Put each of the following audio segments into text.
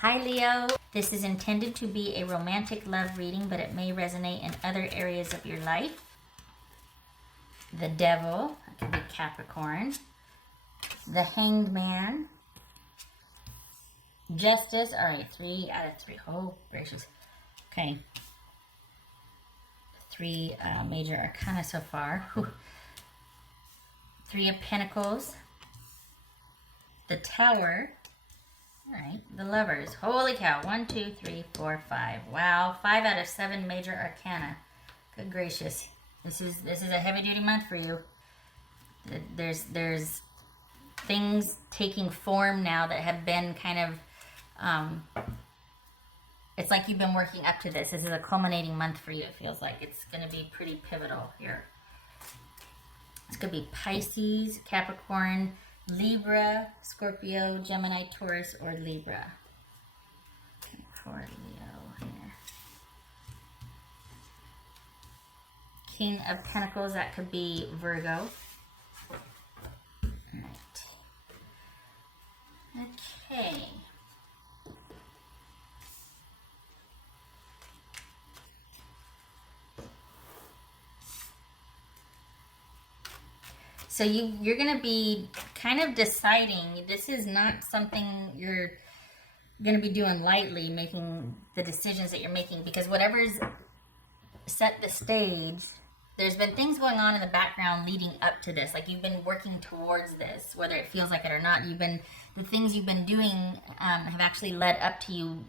Hi Leo, this is intended to be a romantic love reading, but it may resonate in other areas of your life. The Devil, that could be Capricorn. The Hanged Man. Justice, all right, 3 out of 3. Oh, gracious. Okay. 3 major arcana so far. Whew. 3 of Pentacles. The Tower. All right, the Lovers. Holy cow. 1, 2, 3, 4, 5. Wow, 5 out of 7 major arcana. Good gracious. This is a heavy duty month for you. There's things taking form now that have been kind of it's like you've been working up to this. This is a culminating month for you. It feels like it's going to be pretty pivotal here. It's going to be Pisces, Capricorn, Libra, Scorpio, Gemini, Taurus, or Libra. For Leo here. King of Pentacles, that could be Virgo. Alright. Okay. So you're going to be kind of deciding. This is not something you're going to be doing lightly, making the decisions that you're making, because whatever's set the stage, there's been things going on in the background leading up to this. Like you've been working towards this, whether it feels like it or not. The things you've been doing have actually led up to you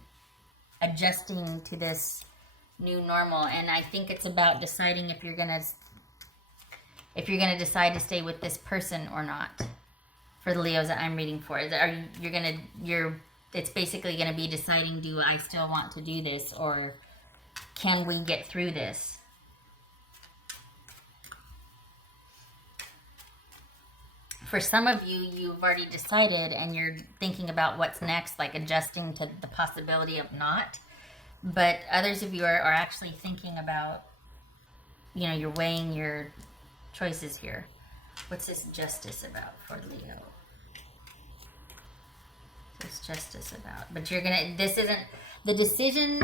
adjusting to this new normal. And I think it's about deciding if you're going to decide to stay with this person or not. For the Leos that I'm reading for, it's basically going to be deciding, do I still want to do this, or can we get through this? For some of you, you've already decided and you're thinking about what's next, like adjusting to the possibility of not. But others of you are actually thinking about, you're weighing your choices here. What's this Justice about for Leo? What's Justice about? But the decision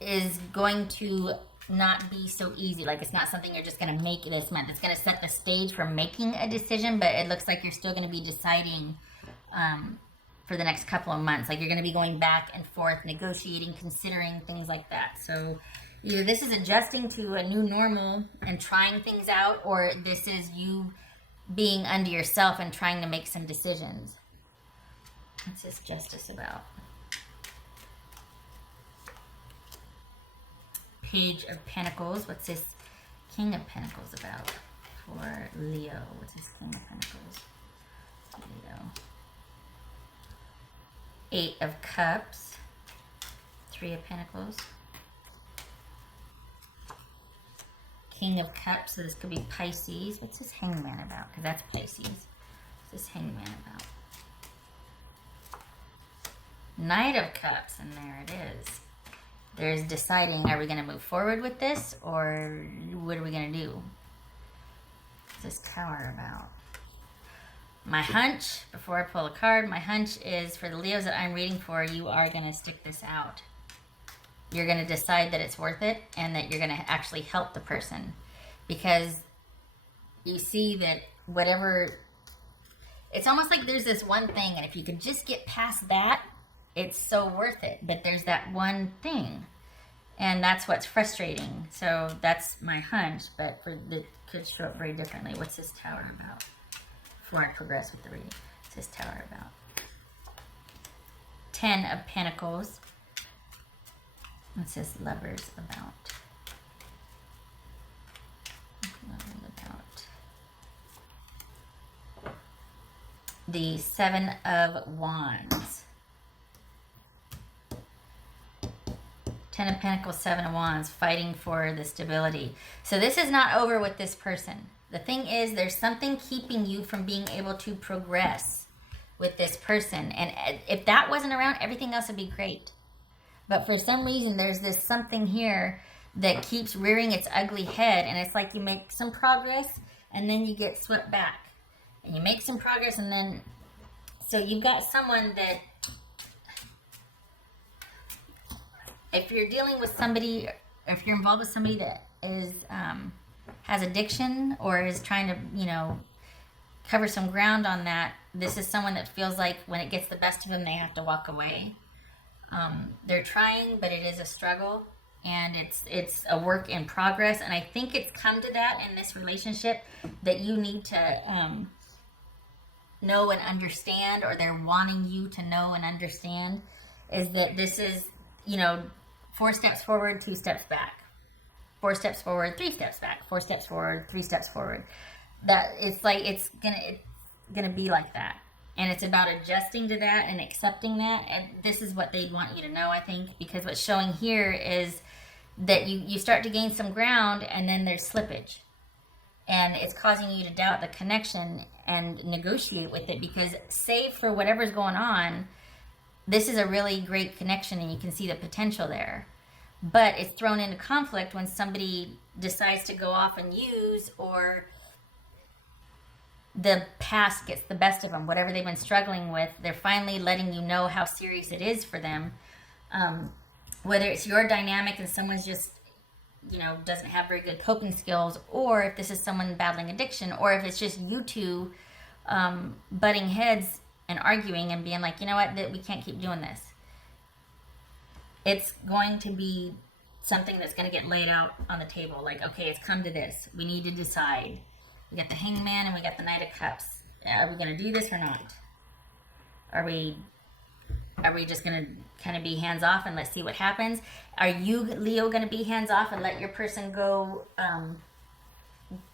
is going to not be so easy. Like, it's not something you're just going to make this month. It's going to set the stage for making a decision, but it looks like you're still going to be deciding for the next couple of months. Like, you're going to be going back and forth, negotiating, considering, things like that. So either this is adjusting to a new normal and trying things out, or this is you being unto yourself and trying to make some decisions. What's this Justice about? Page of Pentacles. What's this King of Pentacles about for Leo? What's this King of Pentacles? Leo. 8 of Cups. 3 of Pentacles. King of Cups, so this could be Pisces. What's this Hangman about? Because that's Pisces. What's this Hangman about? Knight of Cups, and there it is. There's deciding, are we going to move forward with this, or what are we going to do? What's this Tower about? My hunch, before I pull a card, my hunch is for the Leos that I'm reading for, you are going to stick this out. You're going to decide that it's worth it and that you're going to actually help the person, because you see that whatever, it's almost like there's this one thing, and if you could just get past that, it's so worth it. But there's that one thing, and that's what's frustrating. So that's my hunch, but it could show up very differently. What's this Tower about? Before I progress with the reading, what's this Tower about? 10 of Pentacles. What's this Lovers about? Lovers about. The 7 of Wands. 10 of Pentacles, 7 of Wands, fighting for the stability. So this is not over with this person. The thing is, there's something keeping you from being able to progress with this person. And if that wasn't around, everything else would be great. But for some reason, there's this something here that keeps rearing its ugly head. And it's like you make some progress and then you get swept back. And you make some progress and then... So you've got someone that if you're dealing with somebody, if you're involved with somebody that is has addiction or is trying to, you know, cover some ground on that, this is someone that feels like when it gets the best of them, they have to walk away. They're trying, but it is a struggle, and it's a work in progress. And I think it's come to that in this relationship, that you need to know and understand, or they're wanting you to know and understand, is that this is, you know, 4 steps forward, 2 steps back. 4 steps forward, 3 steps back. 4 steps forward, 3 steps forward. That it's like it's gonna be like that, and it's about adjusting to that and accepting that. And this is what they want you to know, I think, because what's showing here is that you start to gain some ground, and then there's slippage, and it's causing you to doubt the connection and negotiate with it, because save for whatever's going on, this is a really great connection, and you can see the potential there. But it's thrown into conflict when somebody decides to go off and use, or the past gets the best of them. Whatever they've been struggling with, they're finally letting you know how serious it is for them. Whether it's your dynamic and someone's just, you know, doesn't have very good coping skills, or if this is someone battling addiction, or if it's just you two butting heads and arguing and being like, you know what, that we can't keep doing this. It's going to be something that's going to get laid out on the table. Like, okay, it's come to this. We need to decide. We got the Hangman and we got the Knight of Cups. Are we going to do this or not? Are we just going to kind of be hands off and let's see what happens? Are you, Leo, going to be hands off and let your person go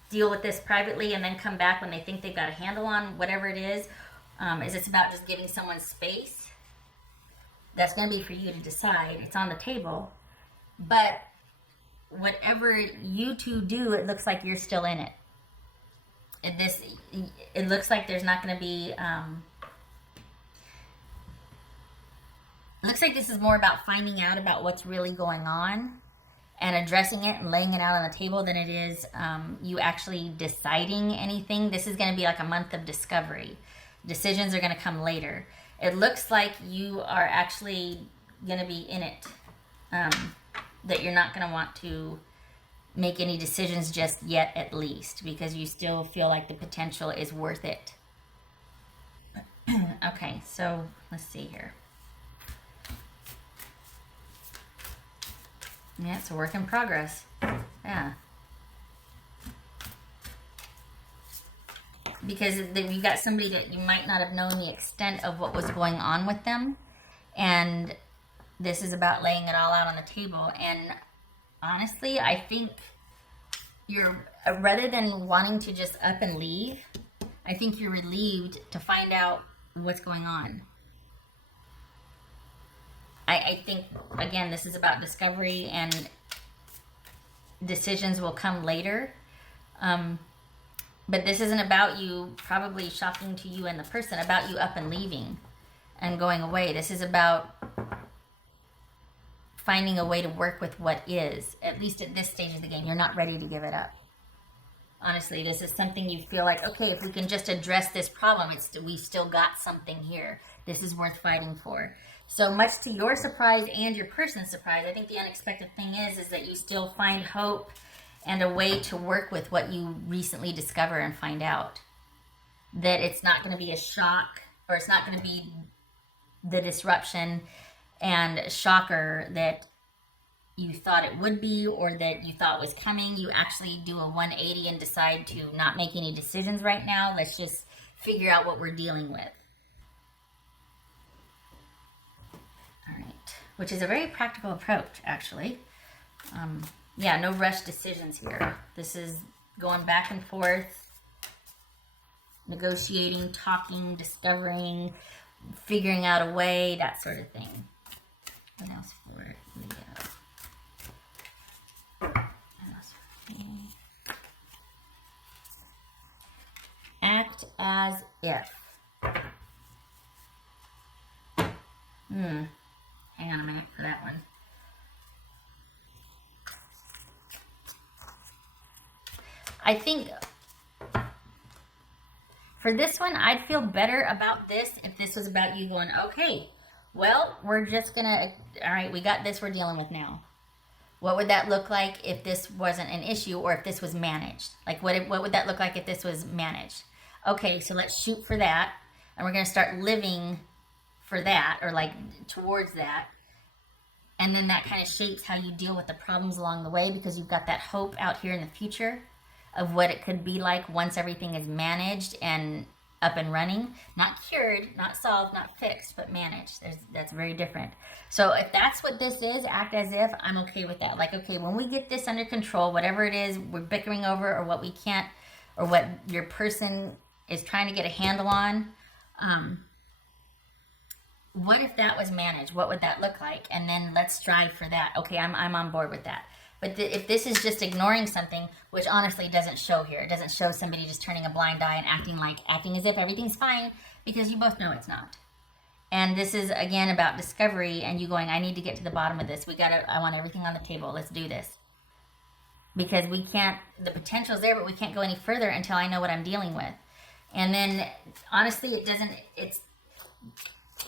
deal with this privately and then come back when they think they've got a handle on whatever it is? Is this about just giving someone space? That's going to be for you to decide. It's on the table. But whatever you two do, it looks like you're still in it. It looks like there's not going to be... it looks like this is more about finding out about what's really going on and addressing it and laying it out on the table than it is you actually deciding anything. This is going to be like a month of discovery. Decisions are going to come later. It looks like you are actually going to be in it. That you're not going to want to make any decisions just yet, at least, because you still feel like the potential is worth it. Okay, so let's see here. Yeah, it's a work in progress. Yeah. Because you've got somebody that you might not have known the extent of what was going on with them. And this is about laying it all out on the table. And honestly, I think you're, rather than wanting to just up and leave, I think you're relieved to find out what's going on. I think, again, this is about discovery, and decisions will come later. But this isn't about you probably shocking to you and the person, about you up and leaving and going away. This is about finding a way to work with what is, at least at this stage of the game. You're not ready to give it up. Honestly, this is something you feel like, okay, if we can just address this problem, we've still got something here. This is worth fighting for. So much to your surprise and your person's surprise, I think the unexpected thing is that you still find hope and a way to work with what you recently discover and find out. That it's not going to be a shock, or it's not going to be the disruption and shocker that you thought it would be, or that you thought was coming. You actually do a 180 and decide to not make any decisions right now. Let's just figure out what we're dealing with. All right, which is a very practical approach, actually. Yeah, no rush decisions here. This is going back and forth, negotiating, talking, discovering, figuring out a way, that sort of thing. What else for it? Act as if. Hang on a minute for that one. I think for this one, I'd feel better about this if this was about you going, okay, Well, we're just gonna, all right, we got this we're dealing with now. What would that look like if this wasn't an issue or if this was managed? Like, what would that look like if this was managed? Okay, so let's shoot for that. And we're gonna start living for that, or like towards that. And then that kind of shapes how you deal with the problems along the way, because you've got that hope out here in the future of what it could be like once everything is managed and up and running. Not cured, not solved, not fixed, but managed. That's very different. So if that's what this is, act as if. I'm okay with that. Like, okay, when we get this under control, whatever it is we're bickering over, or what we can't, or what your person is trying to get a handle on, what if that was managed? What would that look like? And then let's strive for that. Okay, I'm on board with that. But if this is just ignoring something, which honestly doesn't show here, it doesn't show somebody just turning a blind eye and acting as if everything's fine, because you both know it's not. And this is again about discovery, and you going, I need to get to the bottom of this. I want everything on the table. Let's do this. Because we can't, the potential's there, but we can't go any further until I know what I'm dealing with. And then honestly, it's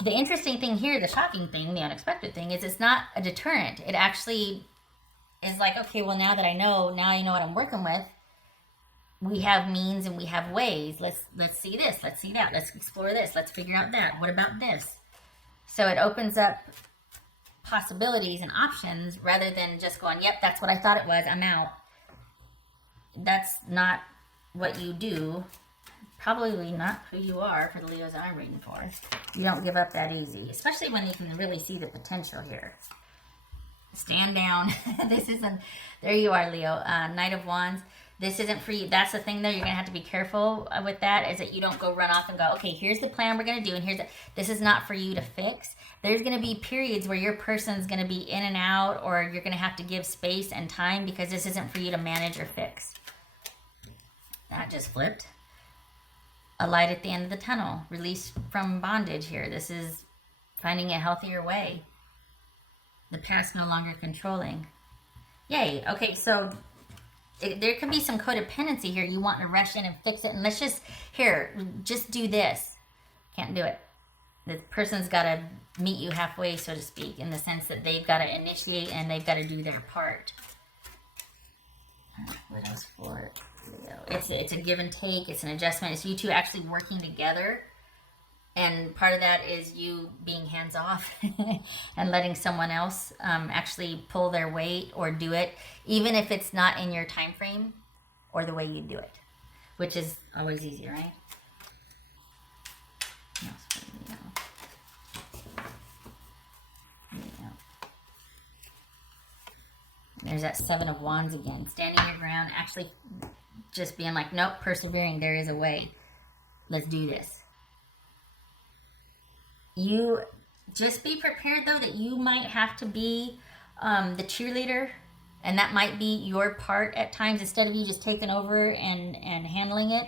the interesting thing here, the shocking thing, the unexpected thing, is it's not a deterrent. It actually is like, okay, well, now I know what I'm working with. We have means and we have ways. Let's see this, let's see that, let's explore this, let's figure out that. What about this? So it opens up possibilities and options rather than just going, yep, that's what I thought it was, I'm out. That's not what you do. Probably not who you are for the Leos I'm reading for. You don't give up that easy, especially when you can really see the potential here. Stand down. There you are, Leo. Knight of Wands. This isn't for you. That's the thing, though. You're going to have to be careful with that, is that you don't go run off and go, okay, here's the plan we're going to do, and this is not for you to fix. There's going to be periods where your person's going to be in and out, or you're going to have to give space and time, because this isn't for you to manage or fix. That just flipped. A light at the end of the tunnel. Release from bondage here. This is finding a healthier way. The past no longer controlling. Yay. Okay, so there could be some codependency here. You want to rush in and fix it. And let's just do this. Can't do it. The person's got to meet you halfway, so to speak, in the sense that they've got to initiate and they've got to do their part. What else for Leo? It's a give and take. It's an adjustment. It's you two actually working together. And part of that is you being hands off and letting someone else actually pull their weight or do it, even if it's not in your time frame or the way you do it, which is always easy, right? There's that Seven of Wands again. Standing your ground, actually just being like, nope, persevering, there is a way. Let's do this. You just be prepared, though, that you might have to be the cheerleader, and that might be your part at times. Instead of you just taking over and handling it,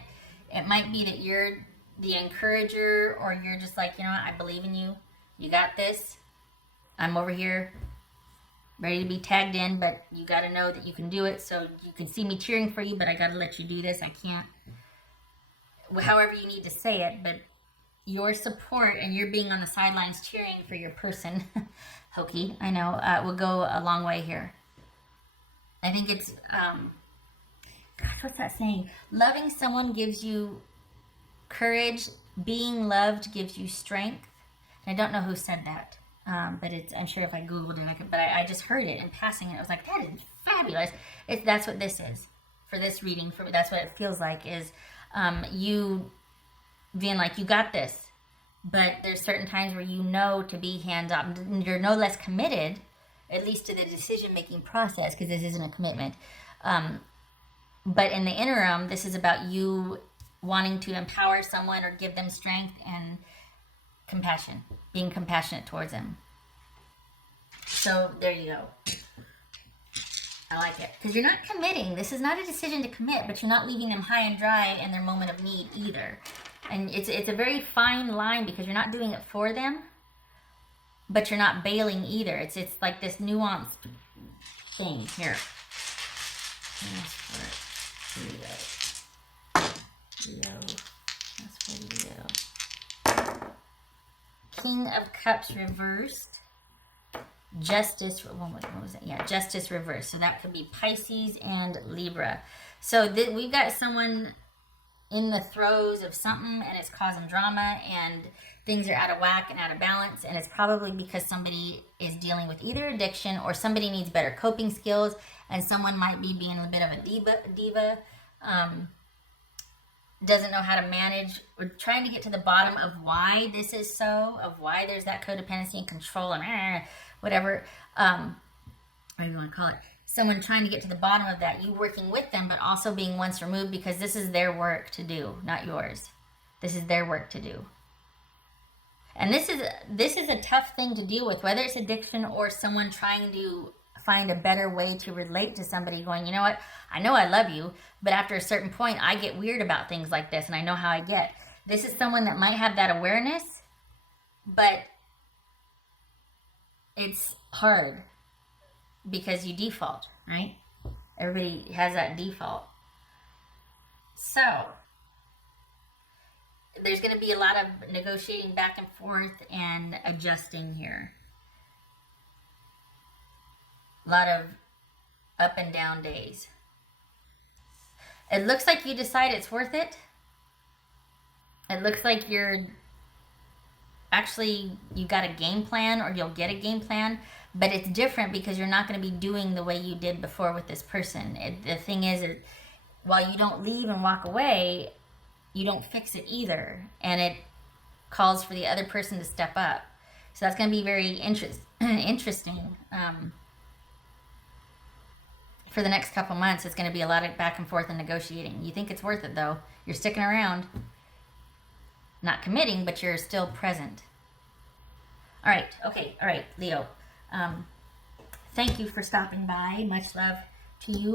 it might be that you're the encourager, or you're just like, you know what, I believe in you. You got this. I'm over here ready to be tagged in, but you got to know that you can do it. So you can see me cheering for you, but I got to let you do this. I can't, however you need to say it, but your support and your being on the sidelines cheering for your person, hokey, I know, will go a long way here. I think it's, gosh, what's that saying? Loving someone gives you courage. Being loved gives you strength. And I don't know who said that, but I'm sure if I Googled it, but I just heard it in passing, and I was like, that is fabulous. That's what this is for this reading. That's what it feels like, is you being like, you got this, but there's certain times where you know to be hands-off. You're no less committed, at least to the decision-making process, because this isn't a commitment. But in the interim, this is about you wanting to empower someone or give them strength and compassion, being compassionate towards them. So there you go. I like it. Because you're not committing. This is not a decision to commit, but you're not leaving them high and dry in their moment of need either. And it's a very fine line, because you're not doing it for them, but you're not bailing either. It's like this nuanced thing here. Leo. That's for Leo. King of Cups reversed. Justice, what was it? Yeah, Justice reversed. So that could be Pisces and Libra. So we've got someone in the throes of something and it's causing drama and things are out of whack and out of balance, and it's probably because somebody is dealing with either addiction or somebody needs better coping skills, and someone might be being a bit of a diva, doesn't know how to manage. We're trying to get to the bottom of why this is so, of why there's that codependency and control and whatever, whatever you want to call it. Someone trying to get to the bottom of that, you working with them, but also being once removed, because this is their work to do, not yours. This is their work to do. And this is a tough thing to deal with, whether it's addiction or someone trying to find a better way to relate to somebody, going, you know what, I know I love you, but after a certain point, I get weird about things like this, and I know how I get. This is someone that might have that awareness, but it's hard because you default, right? Everybody has that default. So there's going to be a lot of negotiating back and forth and adjusting here. A lot of up and down days. It looks like you decide it's worth it. It looks like you got a game plan, or you'll get a game plan, but it's different because you're not going to be doing the way you did before with this person. The thing is, while you don't leave and walk away, you don't fix it either, and it calls for the other person to step up. So that's going to be very interesting. For the next couple months, it's going to be a lot of back and forth and negotiating. You think it's worth it, though. You're sticking around. Not committing, but you're still present. All right. Okay. All right, Leo. Thank you for stopping by. Much love to you.